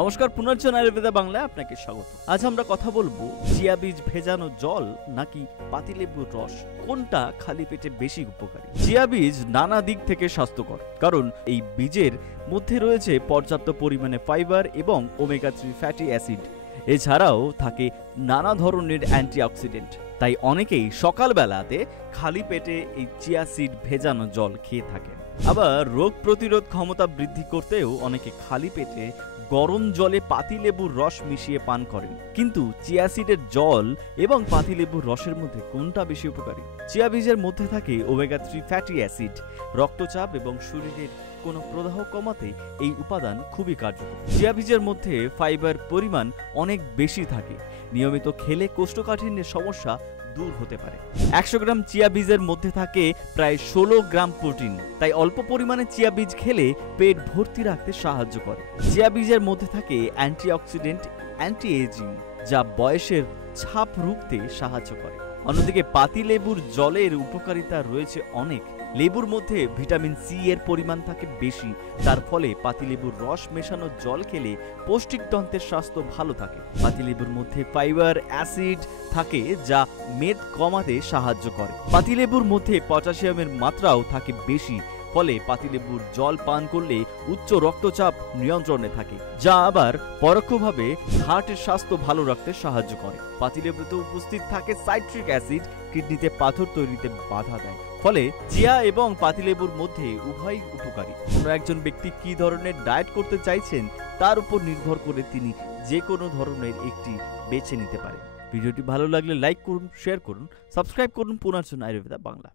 নমস্কার, পুনর্জন আয়ুর্বেদা বাংলায় আপনাকে স্বাগত। আজ আমরা কথা বলবো চিয়া বীজ ভেজানো জল নাকি পাতিলেবুর রস, কোনটা খালি পেটে বেশি উপকারী। চিয়া বীজ নানা দিক থেকে স্বাস্থ্যকর, কারণ এই বীজের মধ্যে রয়েছে পর্যাপ্ত পরিমাণে ফাইবার এবং ওমেগা 3 ফ্যাটি অ্যাসিড। এছাড়াও থাকে নানা ধরনের অ্যান্টিঅক্সিডেন্ট। তাই অনেকেই সকালবেলাতে খালি পেটে এই চিয়া সিড ভেজানো জল খেয়ে থাকেন। আবার রোগ প্রতিরোধ ক্ষমতা বৃদ্ধি করতেও অনেকে খালি পেটে গরম জলে পাতিলেবুর রস মিশিয়ে পান করেন। কিন্তু চিয়া সিডের জল এবং পাতিলেবুর রসের মধ্যে কোনটা বেশি উপকারী? চিয়া বীজের মধ্যে থাকে ওমেগা 3 ফ্যাটি অ্যাসিড। রক্তচাপ এবং শরীরের কোনো প্রদাহ কমাতে এই উপাদান খুবই কার্যকর। চিয়া বীজের মধ্যে ফাইবার পরিমাণ অনেক বেশি থাকে। নিয়মিত খেলে কোষ্ঠকাঠিন্যের সমস্যা দূর হতে পারে। 100 গ্রাম চিয়া বীজের মধ্যে থাকে প্রায় 16 গ্রাম প্রোটিন। তাই অল্প পরিমাণে চিয়া বীজ খেলে পেট ভর্তি রাখতে সাহায্য করে। চিয়া বীজের মধ্যে থাকে অ্যান্টিঅক্সিডেন্ট, অ্যান্টি এজিং, যা বয়সের ছাপ রুখতে সাহায্য করে। অন্যদিকে পাতিলেবুর জলের উপকারিতা রয়েছে অনেক। লেবুর মধ্যে ভিটামিন সি এর পরিমাণ থাকে বেশি, তার ফলে পাতিলেবুর রস মেশানো জল খেলে পৌষ্টিকতন্ত্রের স্বাস্থ্য ভালো থাকে। পাতিলেবুর মধ্যে ফাইবার অ্যাসিড থাকে, যা মেদ কমাতে সাহায্য করে। পাতিলেবুর মধ্যে পটাশিয়ামের মাত্রাও থাকে বেশি, ফলে পাতিলেবুর জল পান করলে উচ্চ রক্তচাপ নিয়ন্ত্রণে থাকে, যা আবার পরোক্ষভাবে হার্টের স্বাস্থ্য ভালো রাখতে সাহায্য করে। পাতিলেবুতে উপস্থিত থাকে সাইট্রিক অ্যাসিড, কিডনিতে পাথর তৈরিতে বাধা দেয়। ফলে চিয়া এবং পাতিলেবুর মধ্যে উভয়ই উপকারী। কোনো একজন ব্যক্তি কি ধরনের ডায়েট করতে চাইছেন তার উপর নির্ভর করে তিনি যে কোনো ধরনের একটি বেছে নিতে পারেন। ভিডিওটি ভালো লাগলে লাইক করুন, শেয়ার করুন, সাবস্ক্রাইব করুন পুনর্জন আয়ুর্বেদা বাংলা।